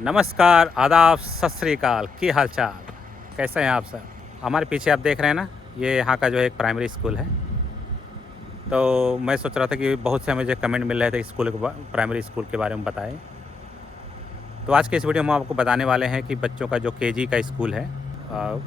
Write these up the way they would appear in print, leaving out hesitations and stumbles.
नमस्कार, आदाब, सत श्री अकाल, की हाल चाल, कैसे हैं आप सब? हमारे पीछे आप देख रहे हैं ना, ये यहाँ का जो है एक प्राइमरी स्कूल है। तो मैं सोच रहा था कि बहुत से मुझे कमेंट मिल रहे थे स्कूल के प्राइमरी स्कूल के बारे में बताएं। तो आज के इस वीडियो में हम आपको बताने वाले हैं कि बच्चों का जो केजी का स्कूल है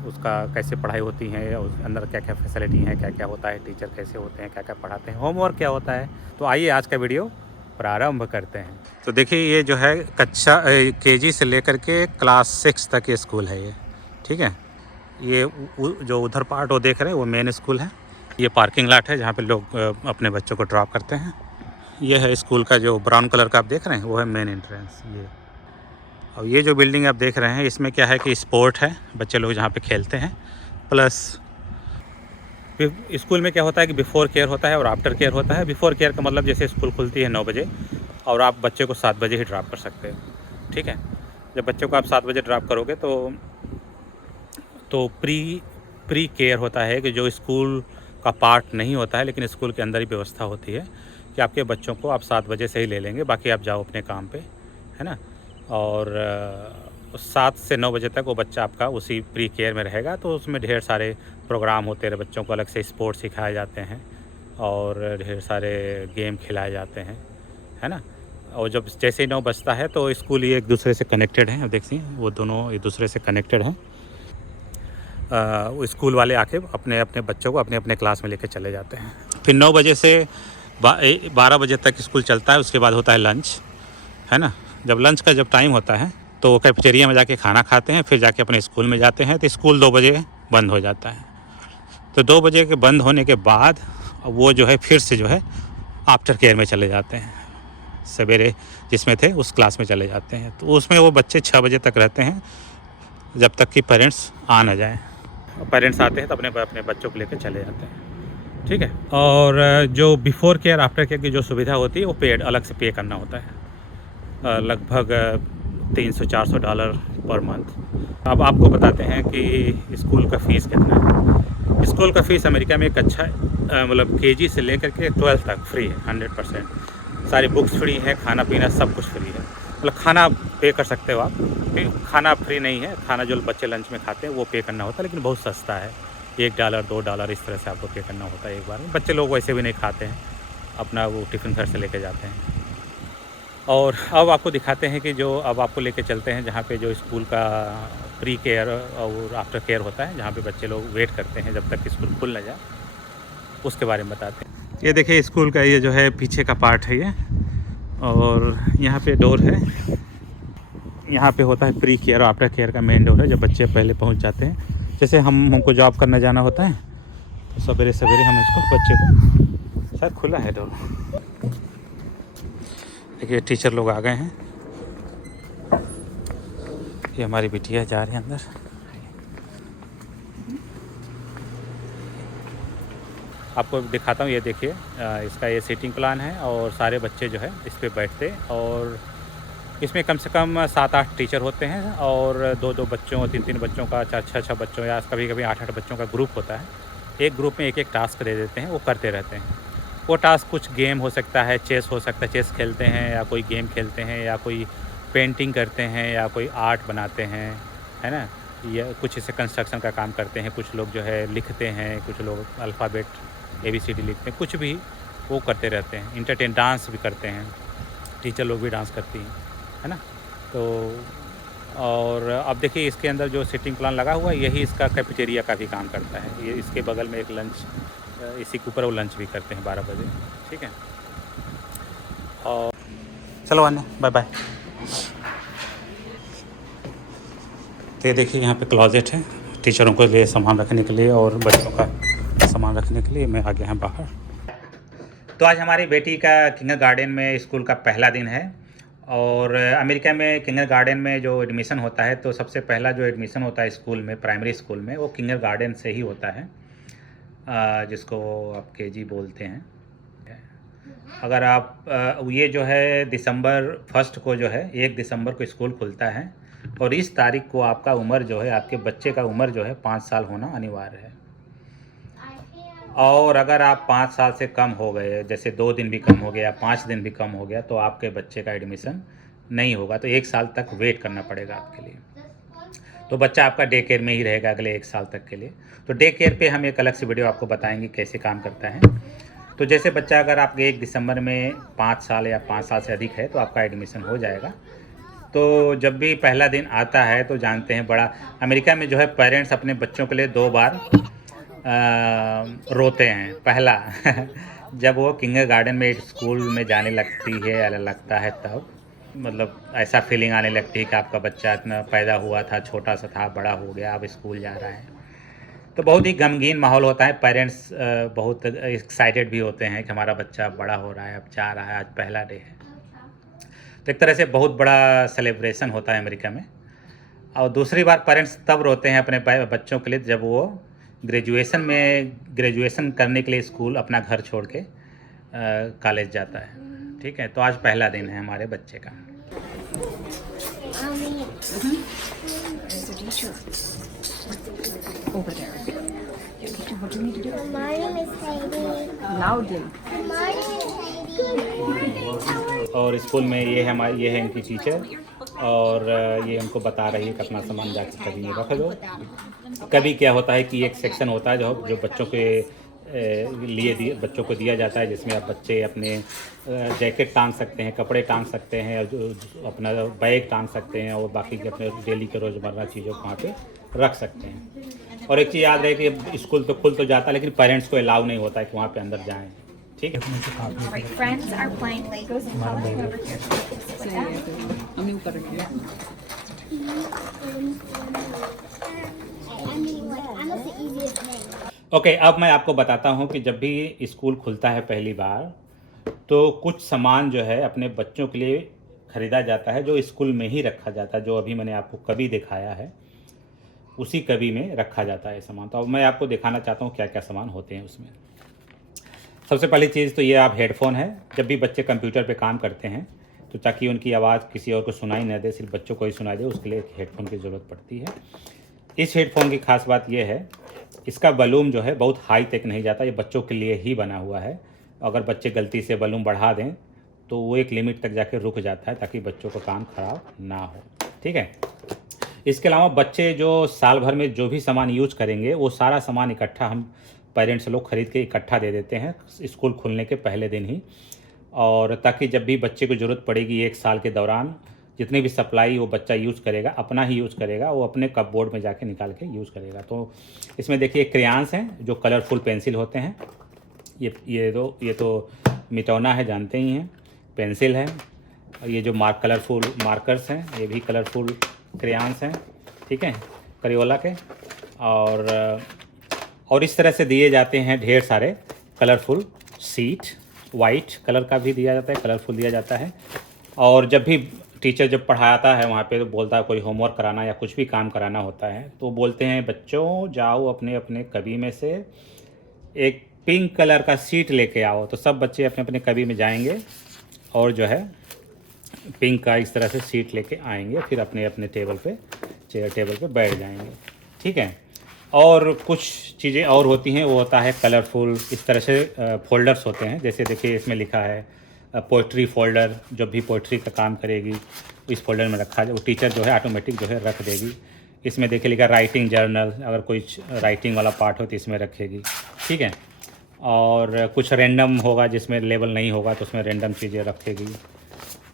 उसका कैसे पढ़ाई होती है, उस अंदर क्या क्या फैसिलिटी हैं, क्या क्या होता है, टीचर कैसे होते हैं, क्या क्या पढ़ाते हैं, होमवर्क क्या होता है। तो आइए आज का वीडियो प्रारंभ करते हैं। तो देखिए ये जो है कक्षा केजी से लेकर के क्लास 6 तक ये स्कूल है ये, ठीक है। ये जो उधर पार्ट वो देख रहे हैं वो मेन स्कूल है। ये पार्किंग लॉट है जहाँ पे लोग अपने बच्चों को ड्रॉप करते हैं। ये है स्कूल का जो ब्राउन कलर का आप देख रहे हैं वो है मेन एंट्रेंस ये। और ये जो बिल्डिंग आप देख रहे हैं इसमें क्या है कि स्पोर्ट है, बच्चे लोग जहाँ पे खेलते हैं। प्लस स्कूल में क्या होता है कि बिफ़ोर केयर होता है और आफ्टर केयर होता है। बिफ़ोर केयर का मतलब जैसे स्कूल खुलती है 9 बजे और आप बच्चे को 7 बजे ही ड्रॉप कर सकते हो, ठीक है। जब बच्चों को आप 7 बजे ड्रॉप करोगे तो प्री केयर होता है कि जो स्कूल का पार्ट नहीं होता है, लेकिन स्कूल के अंदर ही व्यवस्था होती है कि आपके बच्चों को आप 7 बजे से ही ले लेंगे, बाकी आप जाओ अपने काम पे, है ना। और 7 से 9 बजे तक वो बच्चा आपका उसी प्री केयर में रहेगा। तो उसमें ढेर सारे प्रोग्राम होते हैं, बच्चों को अलग से स्पोर्ट्स सिखाए जाते हैं और ढेर सारे गेम खिलाए जाते हैं, है ना। और जब जैसे ही 9 बजता है तो स्कूल ये एक दूसरे से कनेक्टेड हैं, अब देखिए वो दोनों एक दूसरे से कनेक्टेड हैं। वो स्कूल वाले आके अपने अपने बच्चों को अपने अपने क्लास में लेके चले जाते हैं। फिर 9 बजे से 12 बजे तक स्कूल चलता है, उसके बाद होता है लंच, है ना। जब लंच का जब टाइम होता है तो वो कैफेटेरिया में जाके खाना खाते हैं, फिर जाके अपने स्कूल में जाते हैं। तो स्कूल 2 बजे बंद हो जाता है। तो 2 बजे के बंद होने के बाद वो जो है फिर से जो है आफ्टर केयर में चले जाते हैं, सवेरे जिसमें थे उस क्लास में चले जाते हैं। तो उसमें वो बच्चे 6 बजे तक रहते हैं, जब तक कि पेरेंट्स आ ना जाए। पेरेंट्स आते हैं तो अपने अपने बच्चों को लेकर चले जाते हैं, ठीक है। और जो बिफ़ोर केयर आफ्टर केयर की जो सुविधा होती है वो पेड अलग से पे करना होता है, लगभग $300-400 पर मंथ। अब आपको बताते हैं कि स्कूल का फ़ीस कितना है। स्कूल का फ़ीस अमेरिका में एक अच्छा मतलब केजी से लेकर के 12 तक फ्री है, 100%। सारी बुक्स फ्री हैं, खाना पीना सब कुछ फ्री है। मतलब खाना पे कर सकते हो आप, खाना फ्री नहीं है, खाना जो बच्चे लंच में खाते हैं वो पे करना होता है, लेकिन बहुत सस्ता है, $1 $2 इस तरह से आपको पे करना होता है एक बार में। बच्चे लोग वैसे भी नहीं खाते हैं, अपना वो टिफ़िन घर से लेके जाते हैं। और अब आपको दिखाते हैं कि जो अब आपको लेके चलते हैं जहाँ पे जो स्कूल का प्री केयर और आफ्टर केयर होता है, जहाँ पे बच्चे लोग वेट करते हैं जब तक स्कूल खुल ना जाए, उसके बारे में बताते हैं। ये देखिए स्कूल का ये जो है पीछे का पार्ट है ये, और यहाँ पे डोर है। यहाँ पे होता है प्री केयर और आफ्टर केयर का मेन डोर है, जब बच्चे पहले पहुँच जाते हैं। जैसे हमको जॉब करने जाना होता है तो सवेरे सवेरे हम इसको बच्चे को, शायद खुला है डोर। देखिए टीचर लोग आ गए हैं, ये हमारी बिटिया जा रही है अंदर। आपको दिखाता हूँ, ये देखिए इसका ये सीटिंग प्लान है और सारे बच्चे जो है इस पे बैठते, और इसमें कम से कम 7-8 टीचर होते हैं और 2-2 बच्चों 3-3 बच्चों का 4-6 बच्चों या कभी कभी 8-8 बच्चों का ग्रुप होता है। एक ग्रुप में एक टास्क दे देते हैं, वो करते रहते हैं। वो टास्क कुछ गेम हो सकता है, चेस हो सकता है, चेस खेलते हैं या कोई गेम खेलते हैं या कोई पेंटिंग करते हैं या कोई आर्ट बनाते हैं, है ना। या कुछ इसे कंस्ट्रक्शन का काम करते हैं, कुछ लोग जो है लिखते हैं, कुछ लोग अल्फ़ाबेट ABCD लिखते हैं, कुछ भी वो करते रहते हैं। डांस भी करते हैं, टीचर लोग भी डांस करती हैं, है ना। तो और अब देखिए इसके अंदर जो सीटिंग प्लान लगा हुआ है यही इसका कैफेटेरिया का भी काम करता है। ये इसके बगल में एक लंच, इसी के ऊपर वो लंच भी करते हैं 12 बजे, ठीक है। और चलो आने, बाय बाय। तो ये देखिए यहाँ पे क्लोजेट है टीचरों के लिए सामान रखने के लिए और बच्चों का सामान रखने के लिए। मैं आ गया हैं बाहर। तो आज हमारी बेटी का किंगर गार्डन में स्कूल का पहला दिन है, और अमेरिका में किंगर गार्डन में जो एडमिशन होता है तो सबसे पहला जो एडमिशन होता है स्कूल में, प्राइमरी स्कूल में, वो किंगर गार्डन से ही होता है, जिसको आप केजी बोलते हैं। अगर आप ये जो है दिसंबर 1 को जो है 1 दिसंबर को स्कूल खुलता है, और इस तारीख को आपका उम्र जो है, आपके बच्चे का उम्र जो है 5 साल होना अनिवार्य है। और अगर आप 5 साल से कम हो गए, जैसे 2 दिन भी कम हो गया, 5 दिन भी कम हो गया, तो आपके बच्चे का एडमिशन नहीं होगा तो 1 साल तक वेट करना पड़ेगा आपके लिए। तो बच्चा आपका डे केयर में ही रहेगा अगले 1 साल तक के लिए। तो डे केयर पे हम एक अलग से वीडियो आपको बताएंगे कैसे काम करता है। तो जैसे बच्चा अगर आपके 1 दिसंबर में 5 साल या 5 साल से अधिक है तो आपका एडमिशन हो जाएगा। तो जब भी पहला दिन आता है तो जानते हैं बड़ा अमेरिका में जो है पेरेंट्स अपने बच्चों के लिए 2 बार रोते हैं। पहला जब वो किंडरगार्टन में स्कूल में जाने लगती है या लगता है तब, मतलब ऐसा फीलिंग आने लगती है कि आपका बच्चा इतना पैदा हुआ था, छोटा सा था, बड़ा हो गया, अब स्कूल जा रहा है। तो बहुत ही गमगीन माहौल होता है। पेरेंट्स बहुत एक्साइटेड भी होते हैं कि हमारा बच्चा बड़ा हो रहा है, अब जा रहा है, आज पहला डे है। तो एक तरह से बहुत बड़ा सेलिब्रेशन होता है अमेरिका में। और दूसरी बार पेरेंट्स तब रोते हैं अपने बच्चों के लिए जब वो ग्रेजुएशन करने के लिए स्कूल अपना घर छोड़ के कॉलेज जाता है। ठीक है, तो आज पहला दिन है हमारे बच्चे का। Over there. What do you need to do? Good morning, Miss Heidi. Loudly. Good morning, Miss Heidi. और स्कूल में ये है इनकी टीचर, और ये हमको बता रही है कि अपना सामान जाके कभी में रख दो। कभी क्या होता है कि एक सेक्शन होता है जो बच्चों के लिए बच्चों को दिया जाता है, जिसमें आप बच्चे अपने जैकेट टांग सकते हैं, कपड़े टांग सकते हैं, और जो अपना बैग टांग सकते हैं, और बाकी के अपने डेली के रोज़मर्रा चीज़ों को वहाँ पे रख सकते हैं। और एक चीज़ याद रहे कि स्कूल तो खुल तो जाता है, लेकिन पेरेंट्स को अलाउ नहीं होता है कि वहाँ पे अंदर जाएं। ठीक है। Right, friends are playing Legos and colors over here. I'm करेंगे। I know the easiest name. Okay, अब मैं आपको बताता हूँ कि जब भी स्कूल खुलता है पहली बार, तो कुछ सामान जो है अपने बच्चों के लिए ख़रीदा जाता है, जो स्कूल में ही रखा जाता है। जो अभी मैंने आपको कभी दिखाया है, उसी कभी में रखा जाता है सामान। तो अब मैं आपको दिखाना चाहता हूँ क्या क्या सामान होते हैं उसमें। सबसे पहली चीज़ तो ये आप हेडफोन है। जब भी बच्चे कंप्यूटर पे काम करते हैं तो ताकि उनकी आवाज़ किसी और को सुनाई न दे, सिर्फ बच्चों को ही सुनाई दे, उसके लिए एक हेडफोन की ज़रूरत पड़ती है। इस हेडफोन की खास बात यह है, इसका वॉल्यूम जो है बहुत हाई तक नहीं जाता, ये बच्चों के लिए ही बना हुआ है। अगर बच्चे गलती से वॉल्यूम बढ़ा दें तो वो एक लिमिट तक जाके रुक जाता है, ताकि बच्चों का काम ख़राब ना हो। ठीक है। इसके अलावा बच्चे जो साल भर में जो भी सामान यूज करेंगे, वो सारा सामान इकट्ठा हम पेरेंट्स लोग ख़रीद के इकट्ठा दे देते हैं स्कूल खुलने के पहले दिन ही। और ताकि जब भी बच्चे को ज़रूरत पड़ेगी 1 साल के दौरान, जितनी भी सप्लाई वो बच्चा यूज़ करेगा, अपना ही यूज़ करेगा, वो अपने कपबोर्ड में जाके निकाल के यूज़ करेगा। तो इसमें देखिए क्रेयॉन्स हैं, जो कलरफुल पेंसिल होते हैं। ये तो मिटौना है, जानते ही हैं, पेंसिल है। और ये जो कलरफुल मार्कर्स हैं, ये भी कलरफुल क्रेयॉन्स हैं। ठीक है, करियोला के। और इस तरह से दिए जाते हैं ढेर सारे कलरफुल सीट। वाइट कलर का भी दिया जाता है, कलरफुल दिया जाता है। और जब भी टीचर जब पढ़ाता है वहाँ पे, तो बोलता है कोई होमवर्क कराना या कुछ भी काम कराना होता है, तो बोलते हैं बच्चों जाओ अपने अपने कभी में से एक पिंक कलर का सीट लेके आओ। तो सब बच्चे अपने अपने कभी में जाएंगे और जो है पिंक का इस तरह से सीट लेके आएंगे, फिर अपने अपने टेबल पे बैठ जाएंगे। ठीक है। और कुछ चीज़ें और होती हैं, वो होता है कलरफुल इस तरह से फोल्डर्स होते हैं। जैसे देखिए इसमें लिखा है पोइट्री फोल्डर। जब भी पोइट्री का काम करेगी इस फोल्डर में रखा जाए, वो टीचर जो है ऑटोमेटिक जो है रख देगी। इसमें देखिए लिखा राइटिंग जर्नल, अगर कोई राइटिंग वाला पार्ट हो तो इसमें रखेगी। ठीक है। और कुछ रैंडम होगा, जिसमें लेबल नहीं होगा तो उसमें रैंडम चीज़ें रखेगी।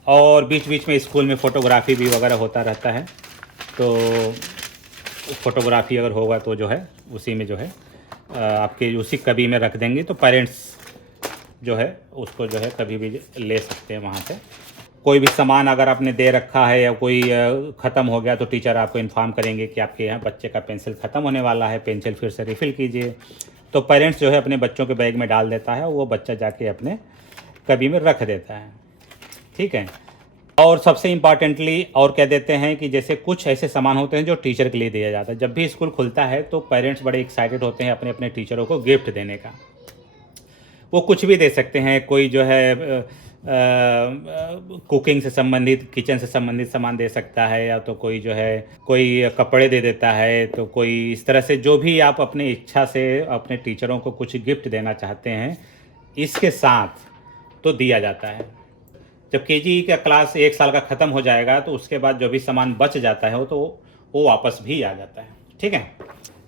और बीच बीच में स्कूल में फ़ोटोग्राफी भी वगैरह होता रहता है, तो फ़ोटोग्राफी अगर होगा तो जो है उसी में जो है आपके उसी कभी में रख देंगे, तो पेरेंट्स जो है उसको जो है कभी भी ले सकते हैं वहाँ से। कोई भी सामान अगर आपने दे रखा है या कोई ख़त्म हो गया, तो टीचर आपको इन्फॉर्म करेंगे कि आपके यहाँ बच्चे का पेंसिल ख़त्म होने वाला है, पेंसिल फिर से रिफ़िल कीजिए। तो पेरेंट्स जो है अपने बच्चों के बैग में डाल देता है, वो बच्चा जाके अपने कभी में रख देता है। ठीक है। और सबसे इम्पॉर्टेंटली और कह देते हैं कि जैसे कुछ ऐसे सामान होते हैं जो टीचर के लिए दिया जाता है। जब भी स्कूल खुलता है तो पेरेंट्स बड़े एक्साइटेड होते हैं अपने अपने टीचरों को गिफ्ट देने का। वो कुछ भी दे सकते हैं, कोई जो है कुकिंग से संबंधित, किचन से संबंधित सामान दे सकता है, या तो कोई जो है कोई कपड़े दे देता है, तो कोई इस तरह से जो भी आप अपनी इच्छा से अपने टीचरों को कुछ गिफ्ट देना चाहते हैं, इसके साथ तो दिया जाता है। जब केजी का क्लास 1 साल का ख़त्म हो जाएगा तो उसके बाद जो भी सामान बच जाता है तो वो वापस भी आ जाता है। ठीक है,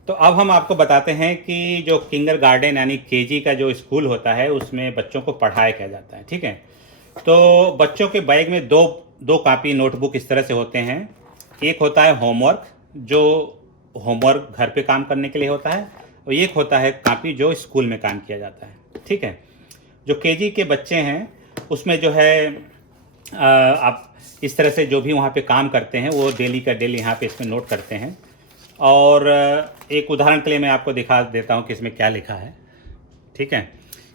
तो अब हम आपको बताते हैं कि जो किंडरगार्टन यानी केजी का जो स्कूल होता है उसमें बच्चों को पढ़ाया क्या जाता है। ठीक है, तो बच्चों के बैग में दो कापी नोटबुक इस तरह से होते हैं। एक होता है होमवर्क, जो होमवर्क घर पे काम करने के लिए होता है, और एक होता है कापी जो स्कूल में काम किया जाता है। ठीक है, जो केजी के बच्चे हैं उसमें जो है आप इस तरह से जो भी वहाँ पे काम करते हैं वो डेली का डेली यहाँ पे इसमें नोट करते हैं। और एक उदाहरण के लिए मैं आपको दिखा देता हूँ कि इसमें क्या लिखा है। ठीक है,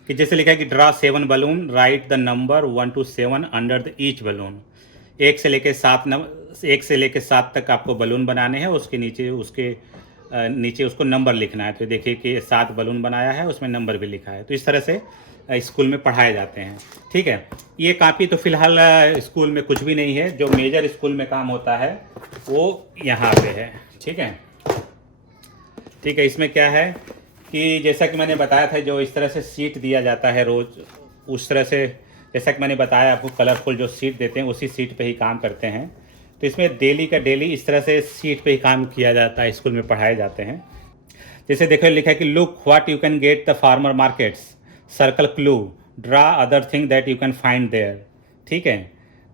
कि जैसे लिखा है कि draw 7 balloon, right the number 1 to 7 under the each balloon. 1 से लेके 7 तक आपको बलून बनाने हैं, उसके नीचे उसको नंबर लिखना है। तो देखिए कि 7 बलून बनाया है, उसमें नंबर भी लिखा है। तो इस तरह से स्कूल में पढ़ाए जाते हैं। ठीक है, ये कापी तो फिलहाल स्कूल में कुछ भी नहीं है। जो मेजर स्कूल में काम होता है वो यहाँ पे है। ठीक है, ठीक है, इसमें क्या है कि जैसा कि मैंने बताया था, जो इस तरह से सीट दिया जाता है रोज़, उस तरह से जैसा कि मैंने बताया आपको कलरफुल जो सीट देते हैं उसी सीट पे ही काम करते हैं। तो इसमें डेली का डेली इस तरह से सीट पे ही काम किया जाता है, स्कूल में पढ़ाए जाते हैं। जैसे देखो लिखा है कि look what you can get the farmer markets, circle clue, draw other thing that you can find there. ठीक है,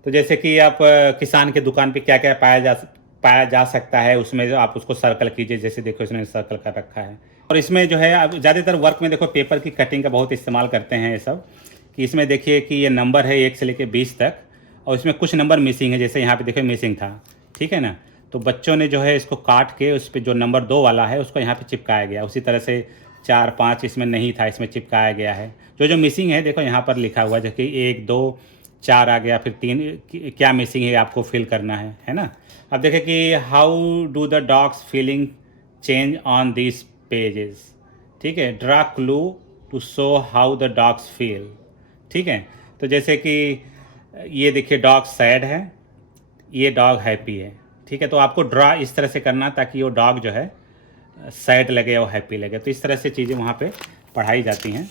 तो जैसे कि आप किसान के दुकान पे क्या क्या पाया जा सकता है, उसमें जो आप उसको सर्कल कीजिए। जैसे देखो इसने सर्कल कर रखा है। और इसमें जो है आप ज़्यादातर वर्क में देखो पेपर की कटिंग का बहुत इस्तेमाल करते हैं ये सब। कि इसमें देखिए कि ये नंबर है 1 से लेकर 20 तक, और इसमें कुछ नंबर मिसिंग है। जैसे यहाँ पे देखो मिसिंग था। ठीक है ना, तो बच्चों ने जो है इसको काट के उस पर जो नंबर 2 वाला है उसको यहाँ पे चिपकाया गया। उसी तरह से 4, 5 इसमें नहीं था, इसमें चिपकाया गया है। जो मिसिंग है देखो यहाँ पर लिखा हुआ है, जैसे 1, 2, 4 आ गया, फिर 3 क्या मिसिंग है आपको फिल करना है ना। अब देखें कि how do the dogs feeling change on this pages. ठीक है, draw clue to show how the dogs feel. ठीक है, तो जैसे कि ये देखिए डॉग सैड है, ये डॉग हैप्पी है। ठीक है, तो आपको ड्रा इस तरह से करना ताकि वो डॉग जो है सैड लगे और हैप्पी लगे। तो इस तरह से चीज़ें वहाँ पे पढ़ाई जाती हैं।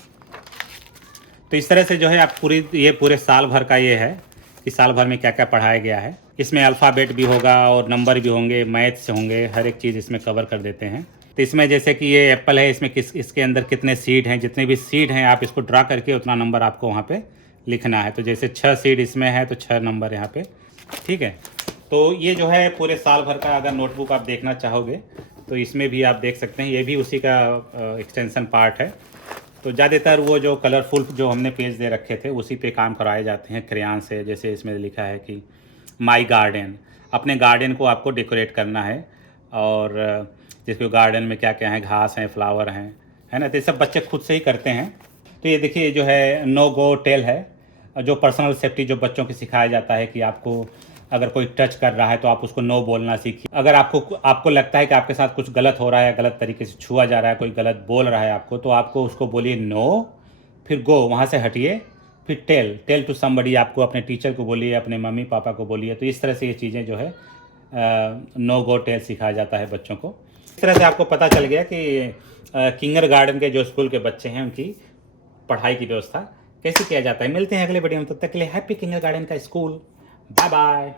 तो इस तरह से जो है आप पूरे साल भर का ये है कि साल भर में क्या क्या पढ़ाया गया है। इसमें अल्फ़ाबेट भी होगा और नंबर भी होंगे, मैथ्स होंगे, हर एक चीज़ इसमें कवर कर देते हैं। तो इसमें जैसे कि ये एप्पल है, इसमें इसके अंदर कितने सीड हैं, जितने भी सीड हैं आप इसको ड्रा करके उतना नंबर आपको वहाँ पे लिखना है। तो जैसे 6 सीड इसमें है तो 6 नंबर यहाँ पे। ठीक है, तो ये जो है पूरे साल भर का अगर नोटबुक आप देखना चाहोगे तो इसमें भी आप देख सकते हैं। ये भी उसी का एक्सटेंशन पार्ट है। तो ज़्यादातर वो जो कलरफुल जो हमने पेज दे रखे थे उसी पे काम कराए जाते हैं क्रेयॉन से। जैसे इसमें लिखा है कि माई गार्डन, अपने गार्डन को आपको डेकोरेट करना है। और जिसके गार्डन में क्या क्या है, घास हैं, फ्लावर हैं, है ना। तो ये सब बच्चे खुद से ही करते हैं। तो ये देखिए जो है नो गो टेल है, जो पर्सनल सेफ्टी जो बच्चों को सिखाया जाता है कि आपको अगर कोई टच कर रहा है तो आप उसको नो बोलना सीखिए। अगर आपको लगता है कि आपके साथ कुछ गलत हो रहा है, गलत तरीके से छुआ जा रहा है, कोई गलत बोल रहा है आपको, तो आपको उसको बोलिए नो, फिर गो, वहाँ से हटिए, फिर टेल टू समबडी, आपको अपने टीचर को बोलिए, अपने मम्मी पापा को बोलिए। तो इस तरह से ये चीज़ें जो है नो गो टेल सिखाया जाता है बच्चों को। इस तरह से आपको पता चल गया कि किंडरगार्टन के जो स्कूल के बच्चे हैं उनकी पढ़ाई की व्यवस्था कैसे किया जाता है। मिलते हैं अगले वीडियो में, तब तक के लिए हैप्पी किंडरगार्टन का स्कूल। Bye bye.